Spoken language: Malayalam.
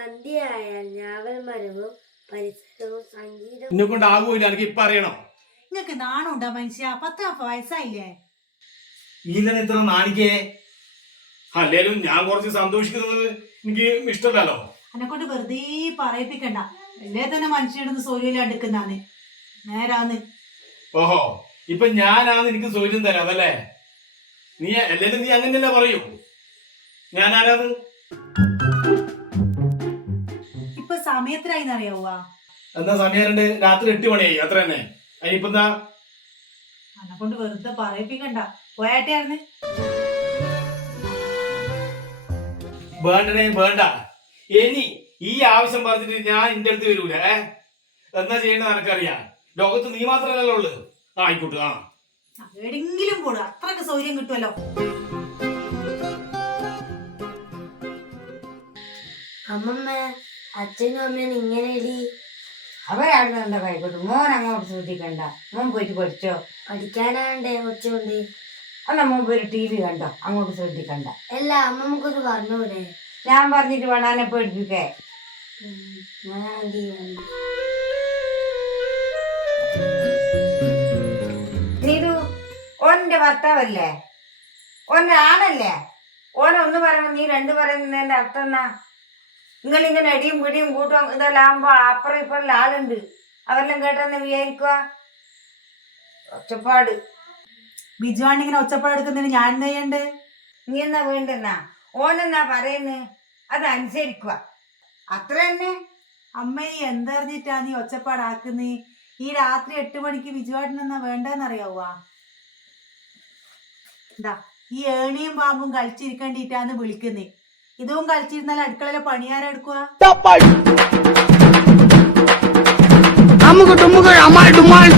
സന്ധ്യയായാൽ ഞാവൽ മരവും പരിസരവും സംഗീതം എന്നെ കൊണ്ടാകൂല. എനിക്ക് ഇപ്പൊ അറിയണം. നിങ്ങക്ക് നാണുണ്ടോ മനുഷ്യ? 10 വയസ്സായില്ലേ? ഇല്ലെന്ന് ഇത്ര നാണിക്കേ. അല്ലേലും ഞാൻ കുറച്ച് സന്തോഷിക്കുന്നത് എനിക്ക് ഇഷ്ടമല്ലല്ലോ. എന്നെ കൊണ്ട് വെറുതെ പറയിപ്പിക്കണ്ട. അല്ലേ തന്നെ മനുഷ്യടുന്ന് സൗകര്യം അടുക്കുന്നാന്ന് നേരാന്ന്. ഓഹോ, ഇപ്പൊ ഞാനാന്ന് എനിക്ക് സൗകര്യം തരാം അതല്ലേ? നീ അല്ലേലും നീ അങ്ങനെയല്ലേ പറയൂ. ഞാൻ ആരാത്? ഇപ്പൊ സമയത്തിനായിന്നറിയാവുക. എന്താ സമയം? രാത്രി 8 മണിയായി. അത്ര തന്നെ. അതിനിപ്പോ എന്താ? എന്നെ കൊണ്ട് വെറുതെ പറയിപ്പിക്കണ്ട. പോയാട്ടെയായിരുന്നു. വേണ്ടേ വേണ്ട. ഇനി ഈ ആവശ്യം പറഞ്ഞിട്ട് ഞാൻ എന്റെ അടുത്ത് വരൂല. എന്താ ചെയ്യണമെന്ന് എനക്കറിയാം. ലോകത്ത് നീ മാത്രമല്ലല്ലോ ഉള്ളു. ആയിക്കോട്ടെ. എവിടെങ്കിലും പോടും. അത്രക്ക് സൗകര്യം കിട്ടുമല്ലോ. അമ്മമ്മ അച്ഛനും അമ്മയും ഇങ്ങനെ അവരാണ് എന്താ കൈക്കോട്ടെ. മോൻ അങ്ങോട്ട് ശ്രദ്ധിക്കണ്ട. മോൻ പോയിട്ട് പഠിച്ചോ. പഠിക്കാനാണ്ടേ കൊച്ചുകൊണ്ട്. അല്ല മോൻ പോയി TV കണ്ടോ. അങ്ങോട്ട് ശ്രദ്ധിക്കണ്ട. അല്ല അമ്മമ്മക്കൊന്ന് പറഞ്ഞൂടെ? ഞാൻ പറഞ്ഞിട്ട് വേണം എന്നെ പേടിപ്പിക്കേ. നീതു ഓന്റെ ഭർത്താവല്ലേ? ഓന്റെ ആണല്ലേ? ഓനൊന്ന് പറയുമ്പോ നീ 2 പറയുന്നതിന്റെ അർത്ഥം എന്നാ? നിങ്ങളിങ്ങനെ അടിയും പിടിയും കൂട്ടും ഇതെല്ലാം ആകുമ്പോ അപ്പുറം ഇപ്പുറം ആളുണ്ട്. അവരെല്ലാം കേട്ടെന്ന് വിചാരിക്കുക. ഒച്ചപ്പാട്. ബിജുവാണ് ഇങ്ങനെ ഒച്ചപ്പാട് എടുക്കുന്നതിന് ഞാൻ എന്താ ചെയ്യണ്ട്? നീ എന്നാ വേണ്ടെന്നാ? ഓനെന്നാ പറയുന്നേ അതനുസരിക്കുക. അത്ര തന്നെ. അമ്മയെ എന്തറിഞ്ഞിട്ടാ നീ ഒച്ചപ്പാടാക്കുന്നേ? ഈ രാത്രി 8 മണിക്ക് ബിജുവാട്ടിനെന്നാ വേണ്ടെന്നറിയാവുക? എന്താ ഈ ഏണിയും പാമ്പും കളിച്ചിരിക്കേണ്ടിട്ടാന്ന് വിളിക്കുന്നേ. ഇതും കളിച്ചിരുന്നാൽ അടുക്കളയിലെ പണിയാരെടുക്കുക? അമ്മുക്ക് ടുമ്മുകൾ അമ്മാൾ ഡുമ്മാൾ